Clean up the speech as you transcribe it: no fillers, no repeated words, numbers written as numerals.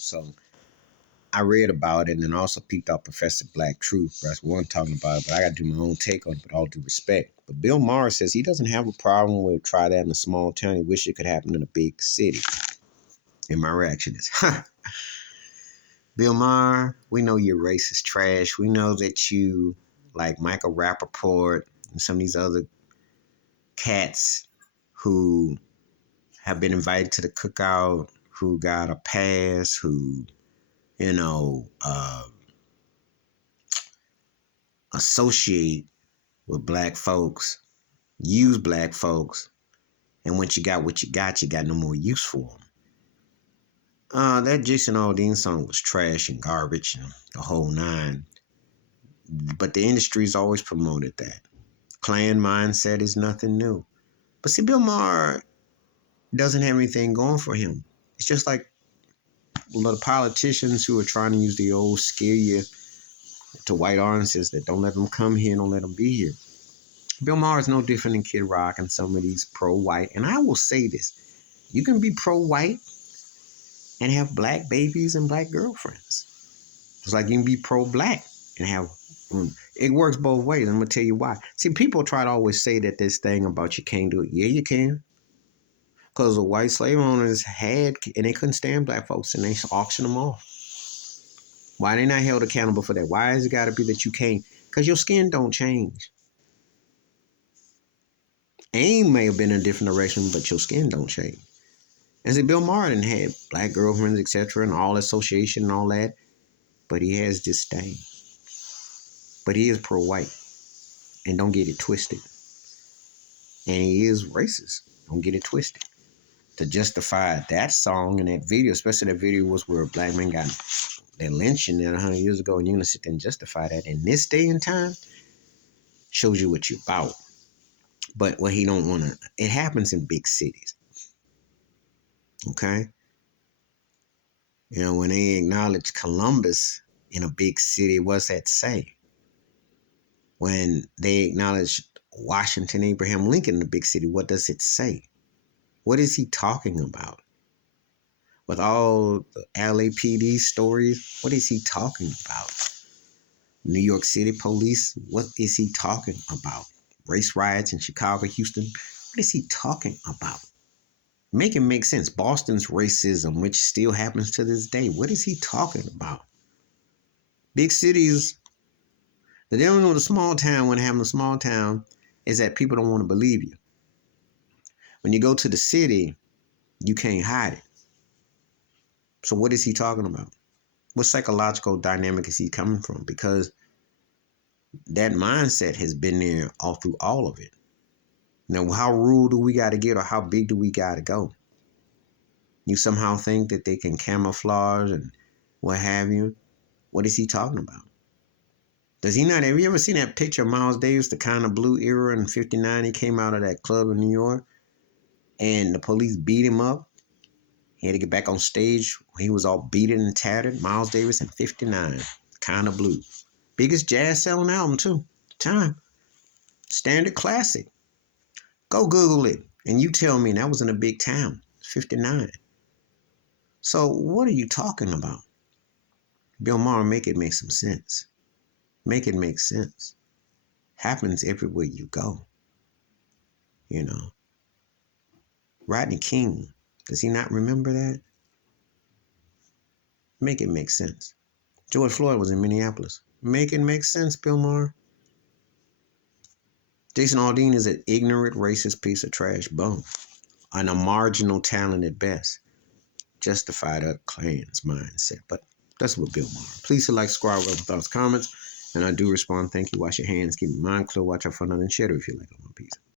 So I read about it and also peeped out Professor Black Truth. That's one talking about it, but I got to do my own take on it, with all due respect. But Bill Maher says he doesn't have a problem with try that in a small town. He wish it could happen in a big city. And my reaction is, Bill Maher, we know you're racist trash. We know that you, like Michael Rappaport and some of these other cats who have been invited to the cookout, who got a pass, who, associate with black folks, use black folks, and once you got what you got no more use for them. That Jason Aldean song was trash and garbage and the whole nine. But the industry's always promoted that. Klan mindset is nothing new. But see, Bill Maher doesn't have anything going for him. It's just like a lot of politicians who are trying to use the old scare you to white audiences that don't let them come here, don't let them be here. Bill Maher is no different than Kid Rock and some of these pro-white. And I will say this. You can be pro-white and have black babies and black girlfriends. It's like you can be pro-black and have... It works both ways. I'm going to tell you why. See, people try to always say that this thing about you can't do it. Yeah, you can. Because the white slave owners had... And they couldn't stand black folks. And they auctioned them off. Why they not held accountable for that? Why has it got to be that you can't? Because your skin don't change. Aim may have been in a different direction, but your skin don't change. And see, Bill Maher had black girlfriends, etc., and all association and all that. But he has disdain. But he is pro-white. And don't get it twisted. And he is racist. Don't get it twisted. To justify that song and that video, especially that video was where a black man got that lynching there 100 years ago, and you're going to sit there and justify that in this day and time, shows you what you're about. But what he don't want to... It happens in big cities. Okay? You know, when they acknowledge Columbus in a big city, what's that say? When they acknowledge Washington, Abraham Lincoln in a big city, what does it say? What is he talking about? With all the LAPD stories, what is he talking about? New York City police, what is he talking about? Race riots in Chicago, Houston, what is he talking about? Make it make sense. Boston's racism, which still happens to this day, what is he talking about? Big cities, the difference with a small town, when having a small town, is that people don't want to believe you. When you go to the city, you can't hide it. So what is he talking about? What psychological dynamic is he coming from? Because that mindset has been there all through all of it. Now, how rural do we got to get, or how big do we got to go? You somehow think that they can camouflage and what have you. What is he talking about? Does he not? Have you ever seen that picture of Miles Davis, the kind of blue era in '59? He came out of that club in New York and the police beat him up. He had to get back on stage. He was all beaten and tattered. Miles Davis in '59, kind of blue. Biggest jazz selling album too. Time. Standard classic. Go Google it and you tell me that was in a big town. 59. So what are you talking about? Bill Maher, make it make some sense. Make it make sense. Happens everywhere you go. You know. Rodney King. Does he not remember that? Make it make sense. George Floyd was in Minneapolis. Make it make sense, Bill Maher. Jason Aldean is an ignorant, racist piece of trash bum. And a marginal talent at best. Justified a Klan's mindset. But that's what Bill Maher. Please hit like, subscribe, thoughts, comments. And I do respond. Thank you. Wash your hands. Keep your mind clear. Watch out for another and share it if you like it. Peace.